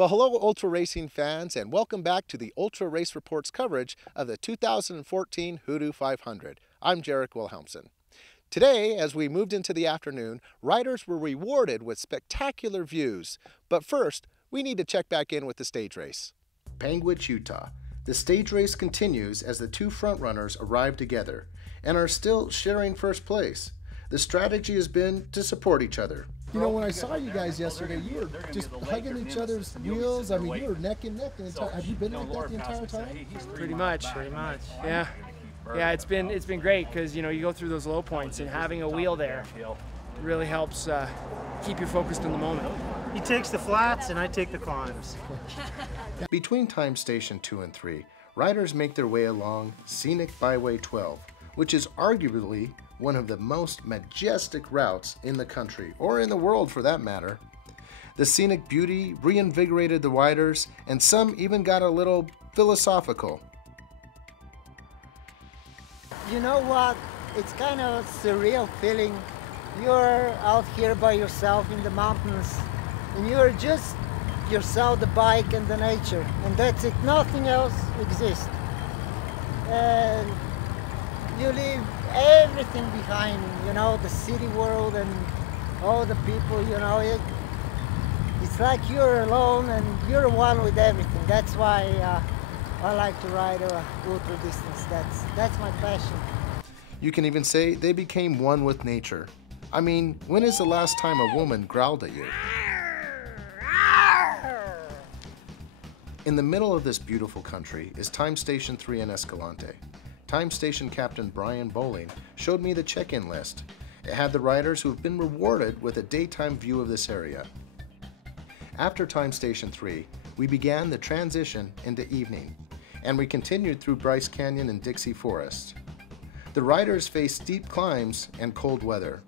Well, hello, Ultra Racing fans, and welcome back to the Ultra Race Report's coverage of the 2014 HooDoo 500. I'm Jarek Wilhelmsen. Today, as we moved into the afternoon, riders were rewarded with spectacular views. But first, we need to check back in with the stage race. Panguitch, Utah. The stage race continues as the two frontrunners arrive together and are still sharing first place. The strategy has been to support each other. You know, when I saw you guys yesterday, you were just hugging each other's wheels. I mean, you were neck and neck the entire. Have you been like that the entire time? Pretty much. Yeah. Yeah, it's been great because you go through those low points, and having a wheel there really helps keep you focused in the moment. He takes the flats and I take the climbs. Between time station 2 and 3, riders make their way along Scenic Byway 12, which is arguably one of the most majestic routes in the country, or in the world for that matter. The scenic beauty reinvigorated the riders, and some even got a little philosophical. You know what? It's kind of a surreal feeling. You're out here by yourself in the mountains, and you're just yourself, the bike, and the nature, and that's it. Nothing else exists. And you leave everything behind, the city world and all the people, it's like you're alone and you're one with everything. That's why I like to ride ultra distance. That's my passion. You can even say they became one with nature. I mean, when is the last time a woman growled at you? In the middle of this beautiful country is Time Station 3 in Escalante. Time Station Captain Brian Bowling showed me the check-in list. It had the riders who have been rewarded with a daytime view of this area. After Time Station 3, we began the transition into evening, and we continued through Bryce Canyon and Dixie Forest. The riders faced steep climbs and cold weather.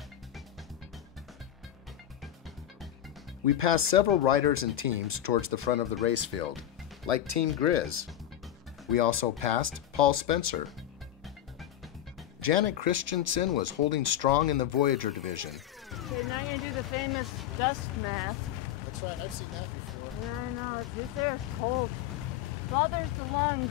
We passed several riders and teams towards the front of the race field, like Team Grizz. We also passed Paul Spencer. Janet Christensen was holding strong in the Voyager division. Okay, now you're going to do the famous dust mask. That's right, I've seen that before. Yeah, I know, it's there, it's cold. Bothers the lungs.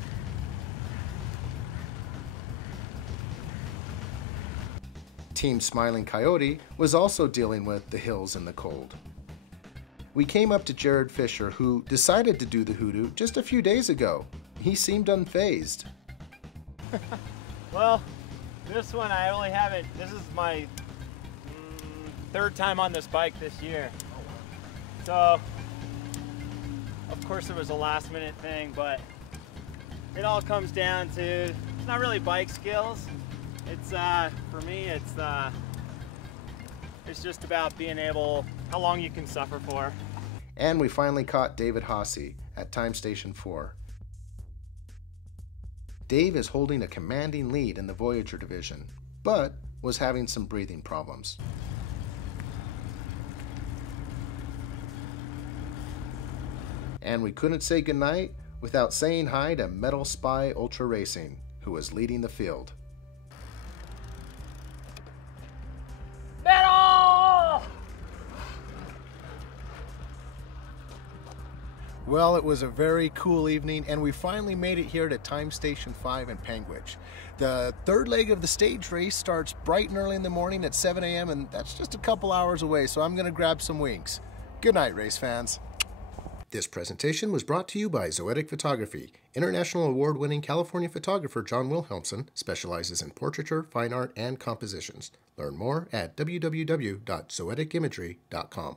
Team Smiling Coyote was also dealing with the hills and the cold. We came up to Jared Fisher, who decided to do the HooDoo just a few days ago. He seemed unfazed. Well, this one I only haven't, this is my third time on this bike this year. So, of course it was a last minute thing, but it all comes down to, it's not really bike skills. It's, for me, it's just about being able, how long you can suffer for. And we finally caught David Haase at Time Station 4. Dave is holding a commanding lead in the Voyager division, but was having some breathing problems. And we couldn't say goodnight without saying hi to Metal Spy Ultra Racing, who was leading the field. Well, it was a very cool evening, and we finally made it here to Time Station 5 in Panguitch. The third leg of the stage race starts bright and early in the morning at 7 a.m., and that's just a couple hours away, so I'm going to grab some wings. Good night, race fans. This presentation was brought to you by Zoetic Photography. International award-winning California photographer John Wilhelmsen specializes in portraiture, fine art, and compositions. Learn more at www.zoeticimagery.com.